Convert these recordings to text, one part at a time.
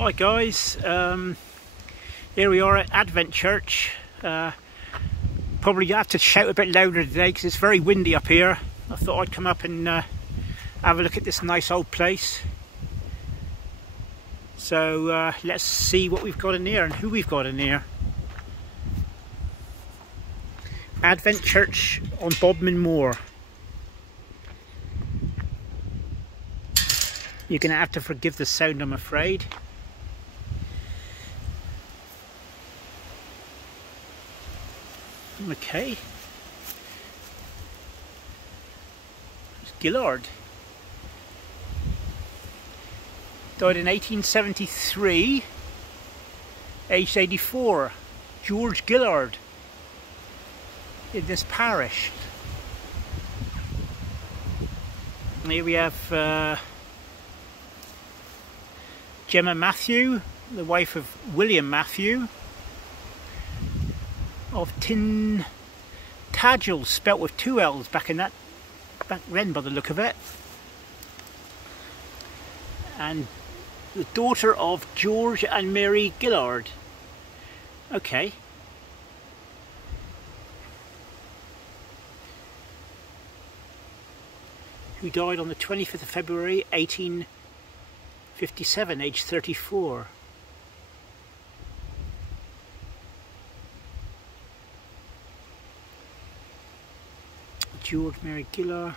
Hi guys, here we are at Advent Church. Probably have to shout a bit louder today because it's very windy up here. I thought I'd come up and have a look at this nice old place. So let's see what we've got in here and who we've got in here. Advent Church on BODMIN Moor. You're going to have to forgive the sound, I'm afraid. Okay. It's Gillard. Died in 1873, aged 84. George Gillard in this parish. And here we have Gemma Matthew, the wife of William Matthew, of Tintagel, spelt with two L's back then by the look of it. And the daughter of George and Mary Gillard. Okay. Who died on the 25th of February 1857, aged 34. George Mary Gillard.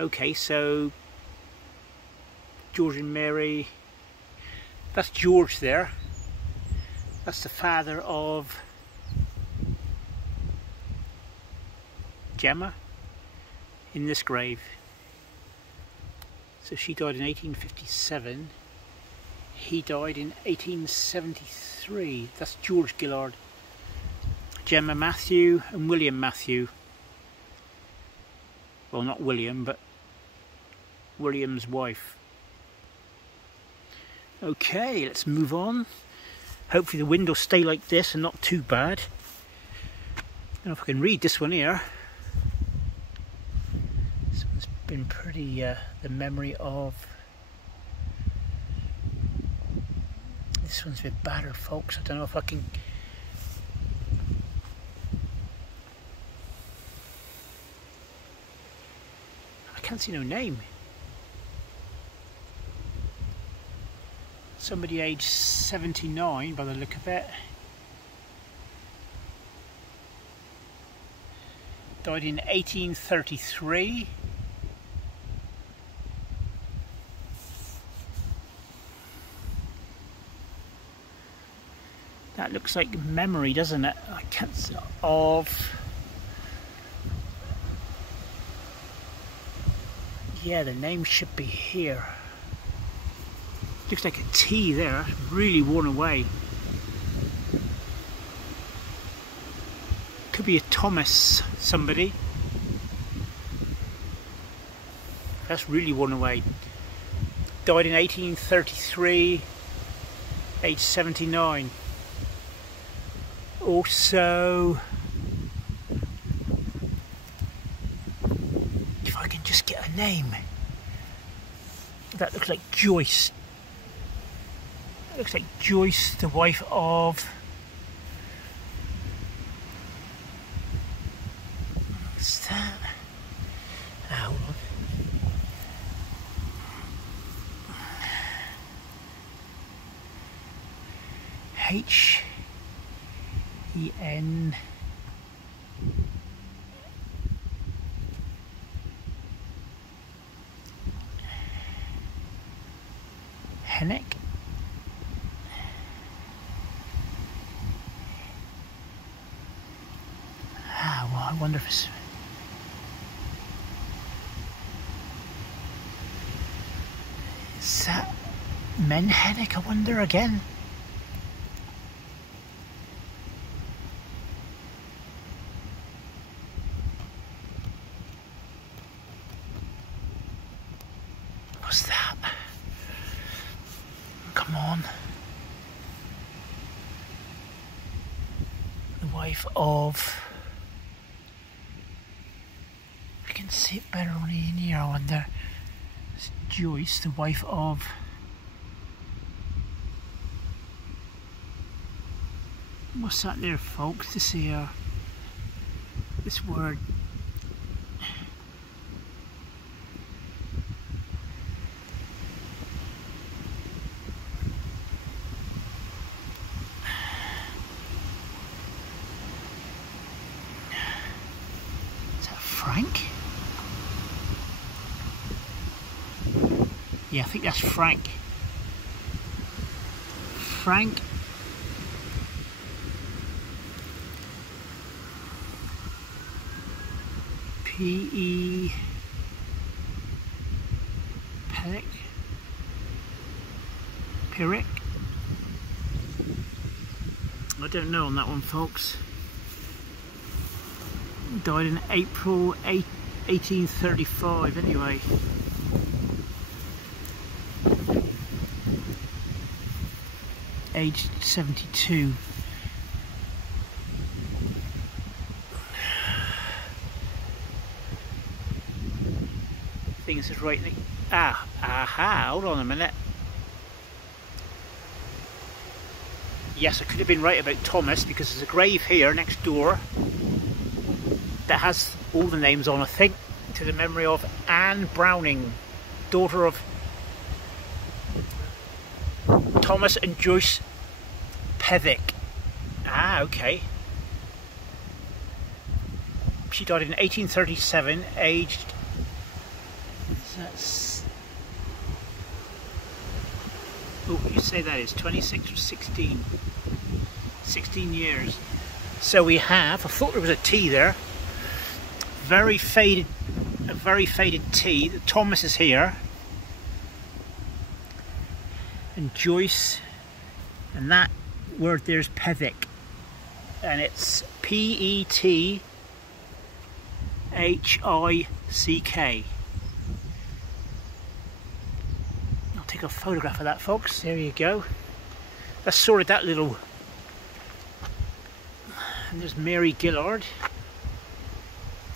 Okay, so George and Mary, that's George there. That's the father of Gemma in this grave. So she died in 1857. He died in 1873. That's George Gillard. Gemma Matthew and William Matthew. Well, not William, but William's wife. Okay, let's move on. Hopefully the wind will stay like this and not too bad. I don't know if I can read this one here. This one's been pretty, the memory of... This one's a bit battered, folks. I don't know if I can... I can't see no name. Somebody aged 79 by the look of it. Died in 1833. That looks like memory, doesn't it? I can't see of... Yeah, the name should be here. Looks like a T there, really worn away. Could be a Thomas somebody. That's really worn away. Died in 1833, age 79. Also, if I can just get a name. That looks like Joyce. That looks like Joyce, the wife of... What's that? Hold on. H-E-N... Hennick. Well, I wonder if it's... Is that Hennick, I wonder again? What's that? Come on. The wife of... I can see it better on in here, I wonder. It's Joyce, the wife of what's that there, folks? This here, this word. Is that Frank? Yeah, I think that's Frank. Frank. P.E. Pethic. Pethic. I don't know on that one, folks. Died in April 1835 anyway. Aged 72. Things is right. Hold on a minute. Yes, I could have been right about Thomas, because there's a grave here next door that has all the names on, I think, to the memory of Anne Browning, daughter of Thomas and Joyce Pethic. Okay. She died in 1837, aged... That's... Oh, you say that is 26 or 16? 16 years. So we have, I thought there was a T there. Very faded, a very faded T. Thomas is here. And Joyce, and that word there's Pethic, and it's P-E-T-H-I-C-K. I'll take a photograph of that, folks. There you go. That's sorted that little. And there's Mary Gillard.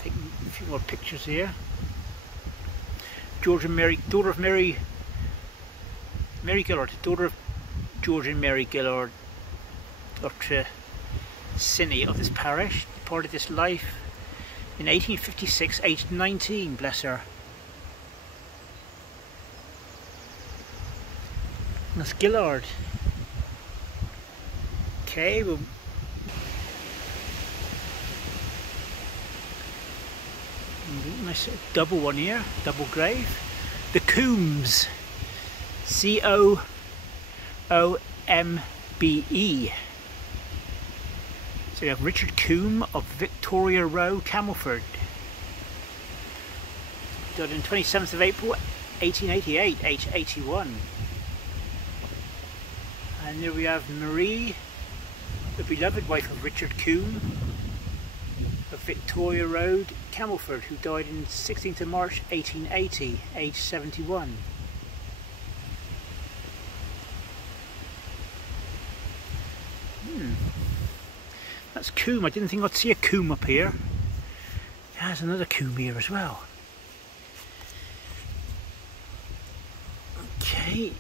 Take a few more pictures here. George and Mary, daughter of Mary Gillard, daughter of George and Mary Gillard, Dr. Sinney of this parish, departed this life in 1856, aged 19, bless her. That's Gillard. Okay, well, nice double one here, double grave. The Coombes. C-O-O-M-B-E. So we have Richard Coombe of Victoria Row, Camelford. Died on 27th of April 1888, age 81. And there we have Marie, the beloved wife of Richard Coombe of Victoria Road, Camelford, who died on 16th of March 1880, age 71. That's Coombe. I didn't think I'd see a Coombe up here. There's another Coombe here as well. Okay.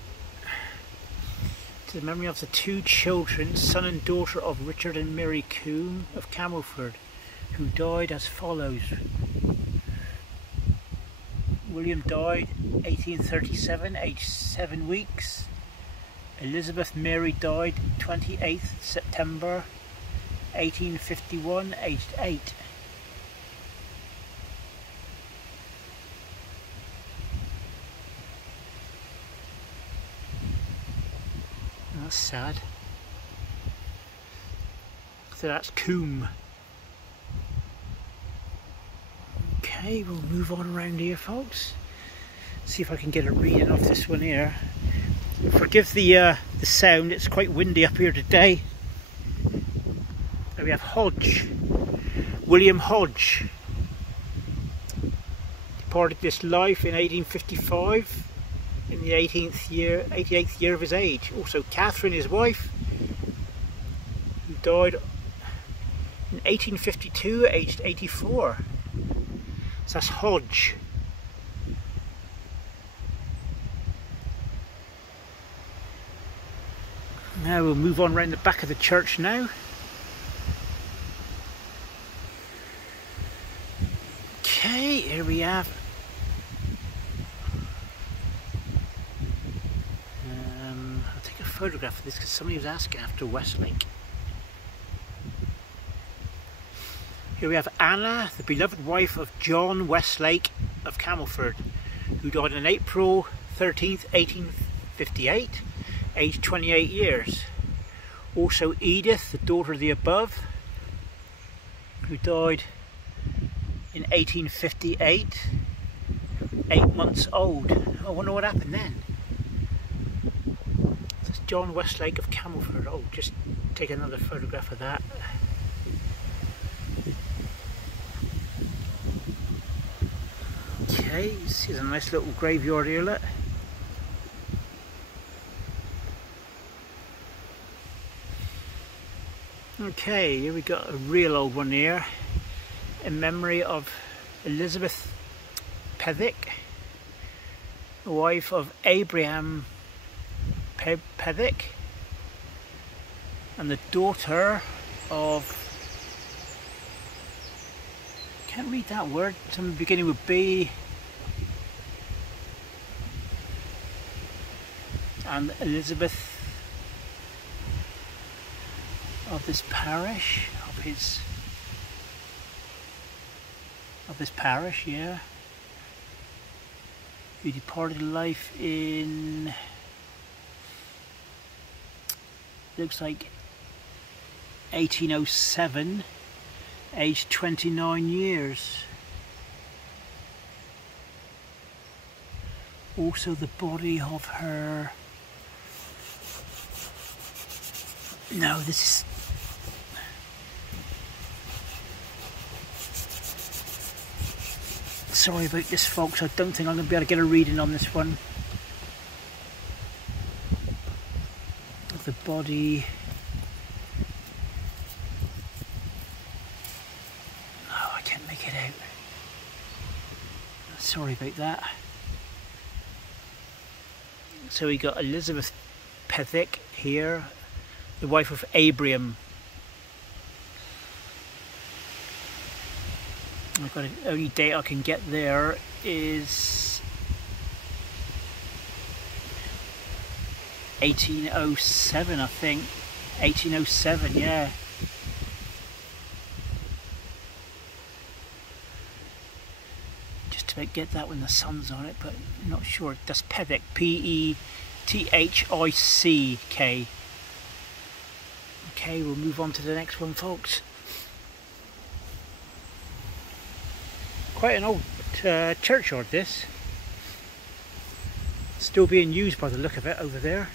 To the memory of the two children, son and daughter of Richard and Mary Coombe of Camelford, who died as follows. William died 1837, aged 7 weeks. Elizabeth Mary died 28th September 1851, aged 8. That's sad. So that's Coombe. Okay, we'll move on around here, folks. See if I can get a reading off this one here. Forgive the sound, it's quite windy up here today. We have Hodge, William Hodge. Departed this life in 1855, in the 88th year of his age. Also Catherine, his wife, who died in 1852, aged 84. So that's Hodge. Now we'll move on around the back of the church now. Okay, here we have I'll take a photograph of this because somebody was asking after Westlake. Here we have Anna, the beloved wife of John Westlake of Camelford, who died on April 13th, 1858, aged 28 years. Also Edith, the daughter of the above, who died in 1858, 8 months old. I wonder what happened then. That's John Westlake of Camelford. Oh, just take another photograph of that. Okay, see there's a nice little graveyard here, look. Okay, here we got a real old one here, in memory of Elizabeth Pethic, the wife of Abraham Pethic, and the daughter of, can't read that word, some beginning with B, and Elizabeth of this parish, of this parish, yeah, who departed life in, looks like 1807, aged 29 years. Also the body of her, no, this is, sorry about this folks, I don't think I'm going to be able to get a reading on this one. The body, oh, I can't make it out. Sorry about that. So we got Elizabeth Pethic here, the wife of Abraham. I've got the only date I can get there is 1807, I think. 1807, yeah. Just to get that when the sun's on it, but I'm not sure. That's Pethic, P-E-T-H-I-C-K. Okay, we'll move on to the next one, folks. Quite an old churchyard, this. Still being used by the look of it over there.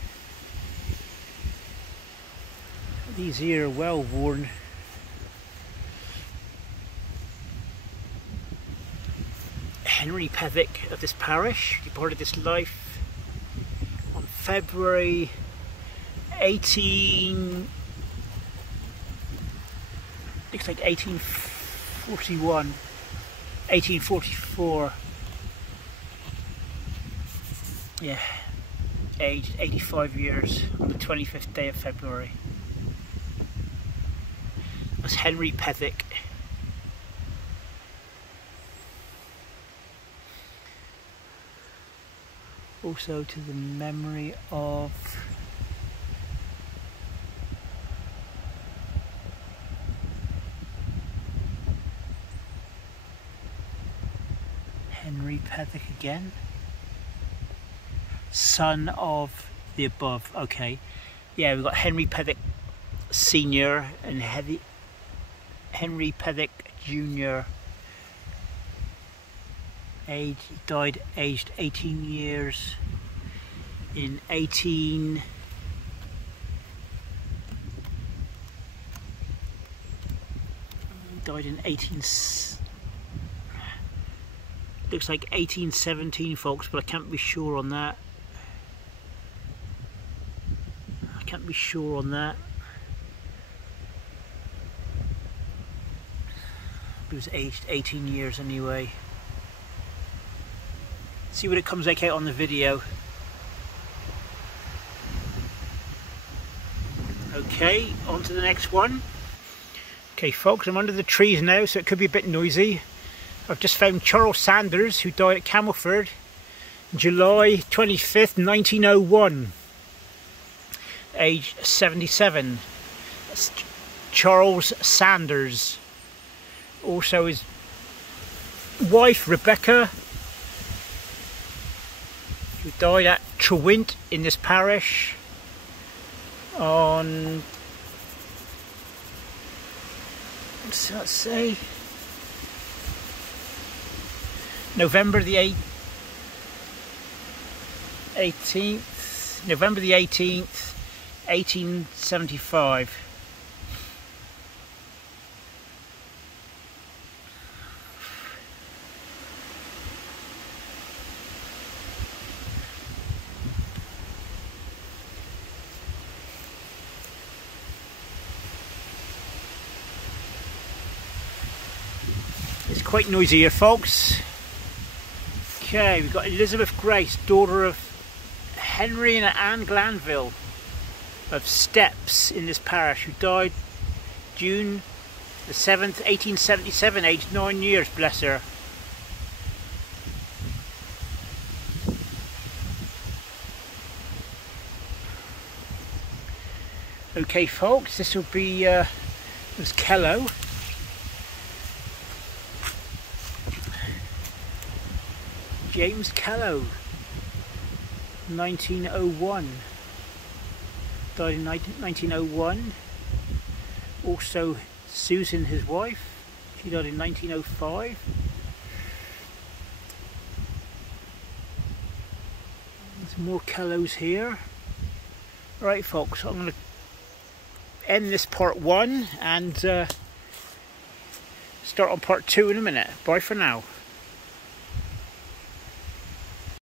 These here are well worn. Henry Pethic of this parish departed this life on February 1844. Yeah, aged 85 years on the 25th day of February. That's Henry Pethic. Also to the memory of Henry Pethic again, son of the above. Okay, yeah, we've got Henry Pethic Senior and Henry Pethic Junior. Died aged 18 years in 18. Died in 18. Looks like 1817, folks, but I can't be sure on that. I can't be sure on that. He was aged 18 years anyway. See what it comes like out on the video. Okay, on to the next one. Okay folks, I'm under the trees now, so it could be a bit noisy. I've just found Charles Sanders, who died at CAMELFORD July 25th, 1901. Age 77. That's Charles Sanders. Also his wife Rebecca, who died at Trewint in this parish on, let's say, November the 18th, 1875. It's quite noisy here, folks. Okay, we've got Elizabeth Grace, daughter of Henry and Anne Glanville of Steps in this parish, who died June the 7th, 1877, aged 9 years, bless her. Okay folks, this will be this Kello. James Kello, 1901. Died in 1901. Also Susan, his wife, she died in 1905. There's more Kellos here. Right folks, I'm going to end this part 1 and start on part 2 in a minute. Bye for now.